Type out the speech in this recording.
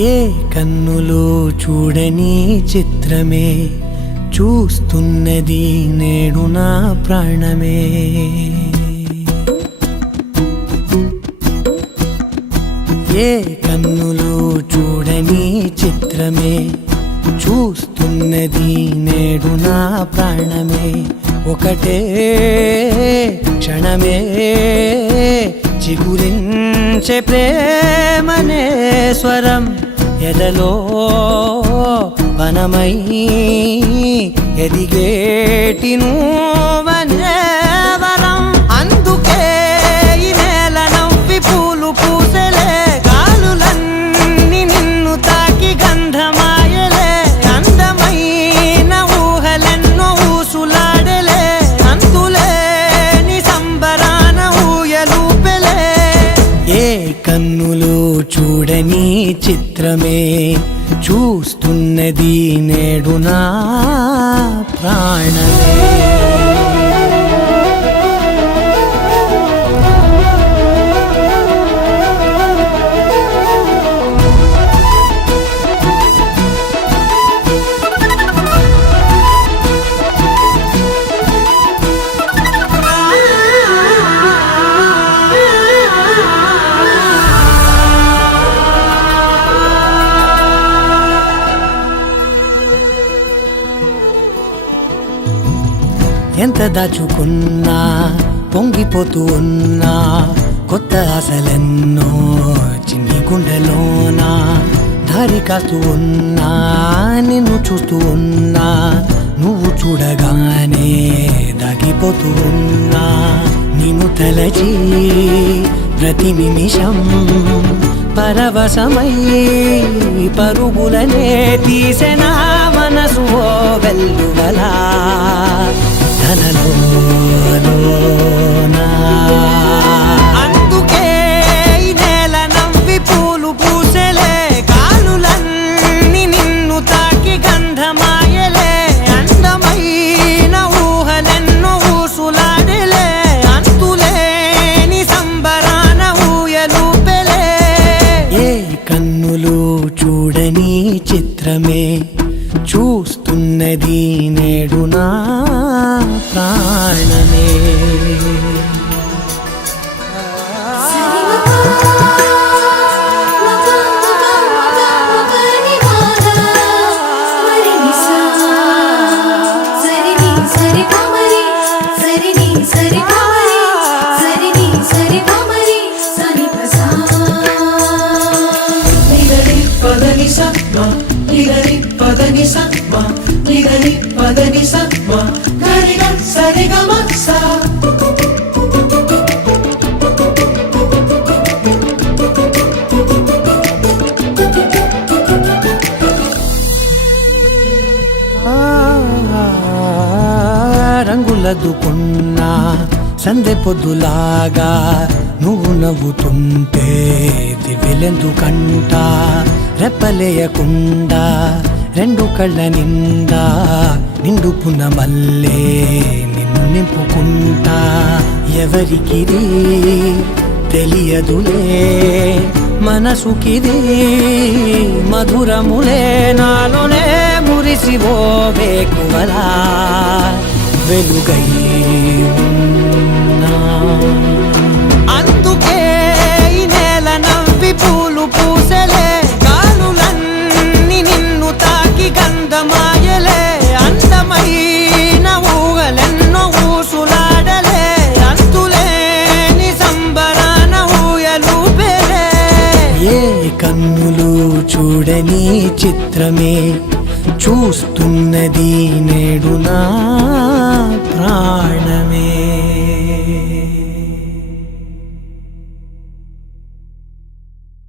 ఏ కన్నులు చూడని చిత్రమే చూస్తున్నది నేడు నా ప్రాణమే. ఏ కన్నులు చూడని చిత్రమే చూస్తున్నది నేడు నా ప్రాణమే. ఒకటే క్షణమే చిగురించే ప్రేమనే స్వరం ఎదలో వనమై ఎదిగేటి నువ్వనే వరం. అందుకే ఈ నేల నవ్వి పూలు పూసెలే, గాలులన్నీ నిన్ను తాకి గంధమాయలే. అందమైన ఊహలెన్నో ఊసులాడలే, అంతులేని సంబరాన ఊయలూపెలే. ఏ కన్నులు చూడని చిత్రమే చూస్తున్నది నేడు నా ప్రాణమే. ఎంత దాచుకున్నా పొంగిపోతూ ఉన్నా, కొత్త ఆశలెన్నో చిన్ని గుండెలోనా. దారి కాస్తూ ఉన్నా, నిన్ను చూస్తూ ఉన్నా, నువ్వు చూడగానే దాగిపోతూ ఉన్నా. నిన్ను తలచి ప్రతి నిమిషం పరవశమై పరుగులనే తీసెనా మనసు ఓ వెల్లువలా ధనలోనా. అందుకే ఈ నేల నవ్వి పూలు పూసెలే, గాలులన్నీ నిన్ను తాకి గంధమాయలే. అందమైన ఊహలెన్నో ఊసులాడలే, అంతులేని సంబరాన ఊయలూపెలే. ఏ కన్నులు చూడని చిత్రమే చూస్తున్నది నేడు నా ప్రాణమే. రంగులదుకున్నా సందె పొద్దులాగా నువ్వు నవ్వుతుంటే దివ్వెలెందుకంట. రెప్పలేయకుండా రెండు కళ్ళ నిండా నిండుకున్న మల్లే నిన్ను నింపుకుంటా. ఎవరికిది తెలియదులే మనసుకిది మధురములే, నాలోనే మురిసివో వేకువలా వెలుగై ఉన్నా. అందుకే ఈ నేల నవ్వి పూలు పూసెలే, గాలులన్నీ నిన్ను తాకి గంధమాయలే. అందమైన ఊహలెన్నో ఊసులాడలే, అంతులేని సంబరాన ఊయలూపెలే. ఏ కన్నులు చూడని చిత్రమే చూస్తున్నది నేడు నా ప్రాణమే.